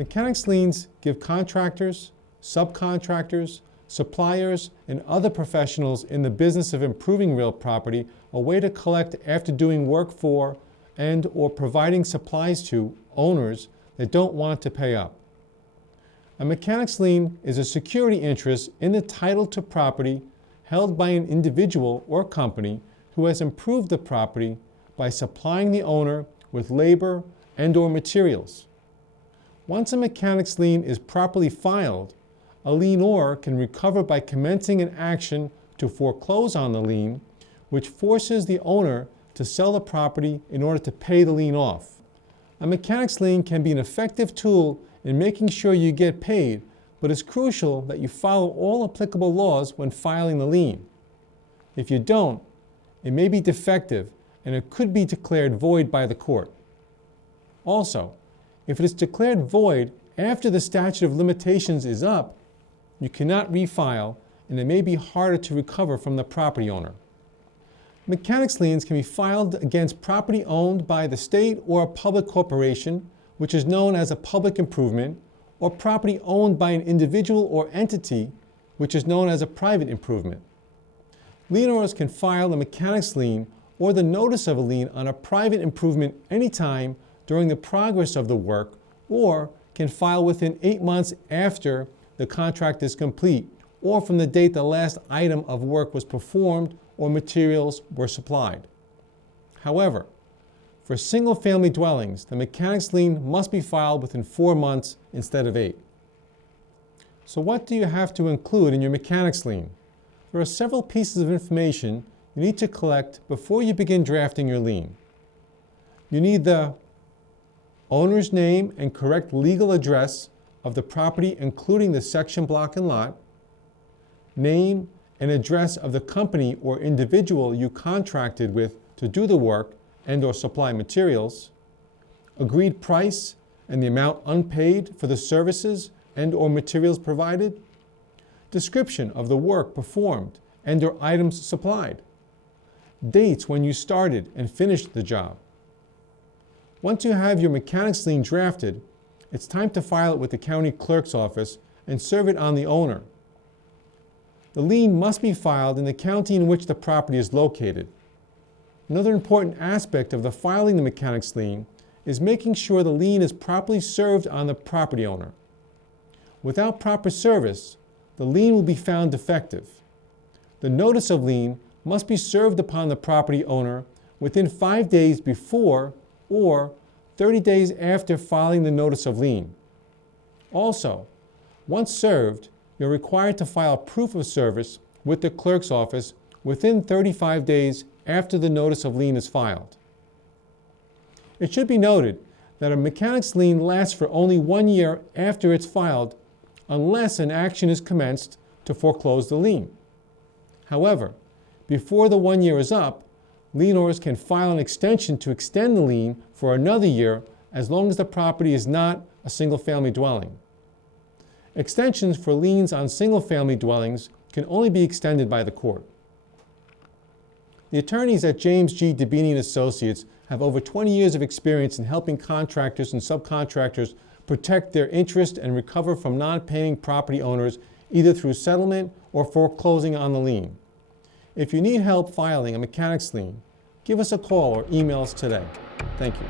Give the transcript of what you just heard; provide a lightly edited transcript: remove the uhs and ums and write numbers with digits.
Mechanics liens give contractors, subcontractors, suppliers, and other professionals in the business of improving real property a way to collect after doing work for and/or providing supplies to owners that don't want to pay up. A mechanics lien is a security interest in the title to property held by an individual or company who has improved the property by supplying the owner with labor and/or materials. Once a mechanics lien is properly filed, a lienor can recover by commencing an action to foreclose on the lien, which forces the owner to sell the property in order to pay the lien off. A mechanics lien can be an effective tool in making sure you get paid, but it's crucial that you follow all applicable laws when filing the lien. If you don't, it may be defective and it could be declared void by the court. Also, if it is declared void after the statute of limitations is up, you cannot refile and it may be harder to recover from the property owner. Mechanics liens can be filed against property owned by the state or a public corporation, which is known as a public improvement, or property owned by an individual or entity, which is known as a private improvement. Lienors can file a mechanics lien or the notice of a lien on a private improvement anytime during the progress of the work, or can file within 8 months after the contract is complete, or from the date the last item of work was performed or materials were supplied. However, for single-family dwellings, the mechanics lien must be filed within 4 months instead of 8. So what do you have to include in your mechanics lien? There are several pieces of information you need to collect before you begin drafting your lien. You need the owner's name and correct legal address of the property, including the section, block, and lot, name and address of the company or individual you contracted with to do the work and/or supply materials, agreed price and the amount unpaid for the services and/or materials provided, description of the work performed and/or items supplied, dates when you started and finished the job. Once you have your mechanics lien drafted, it's time to file it with the county clerk's office and serve it on the owner. The lien must be filed in the county in which the property is located. Another important aspect of the filing the mechanics lien is making sure the lien is properly served on the property owner. Without proper service, the lien will be found defective. The notice of lien must be served upon the property owner within 5 days before or 30 days after filing the notice of lien. Also, once served, you're required to file proof of service with the clerk's office within 35 days after the notice of lien is filed. It should be noted that a mechanics lien lasts for only 1 year after it's filed unless an action is commenced to foreclose the lien. However, before the 1 year is up, lienors can file an extension to extend the lien for another year as long as the property is not a single-family dwelling. Extensions for liens on single-family dwellings can only be extended by the court. The attorneys at James G. Dibbini & Associates have over 20 years of experience in helping contractors and subcontractors protect their interest and recover from non-paying property owners either through settlement or foreclosing on the lien. If you need help filing a mechanics lien, give us a call or email us today. Thank you.